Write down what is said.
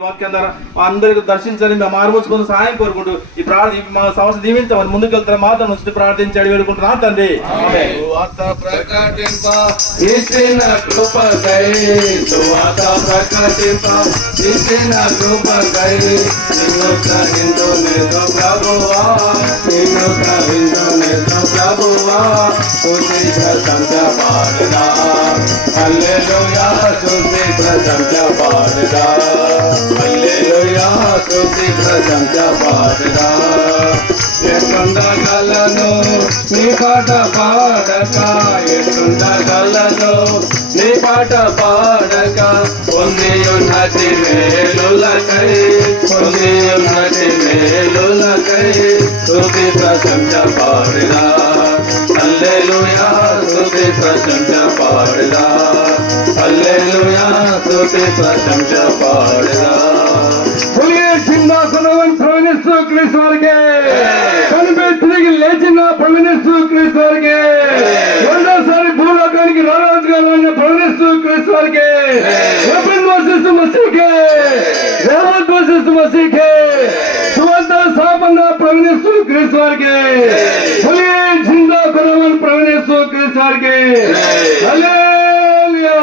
వాక్యం ద్వారా అందరికి దర్శించని మేము మారుమూచుకుని సహాయం కోరుకుంటూ ఈ మా సమస్య దీవించమని ముందుకు వెళ్తారు మాత్రం నుంచి ప్రార్థించాడు వేడుకుంటున్నాను తండ్రి. హల్లెలూయా స్తుతి ప్రశంస పాడరా ఎట్లుండగలను నీ పాట పాడక ఎట్లుండగలను నీ పాట పాడక పొంది ఉన్నతి మేలులకై పొంది ఉన్నతి మేలులకై స్తుతి ప్రశంస పాడరా హల్లెలూయా స్తుతి ప్రశంస పాడరా హల్లెలూయా స్తుతి ప్రశంస పాడరా సింహాసనం ప్రవణిస్తూ క్రీస్తు వారికి కనిపి తిరిగి లేచిన ప్రవణిస్తూ క్రీస్తు వారికి రెండోసారి భూలోకానికి రారాజుగా ప్రవణిస్తూ క్రీస్తు వారికి వసిస్తూ మసీకే వసిస్తూ మసీకే సువంత సాపన్న ప్రవణిస్తూ క్రీస్తు వారికి జిందా ప్రవణిస్తూ క్రీస్తు వారికి హల్లెలూయా.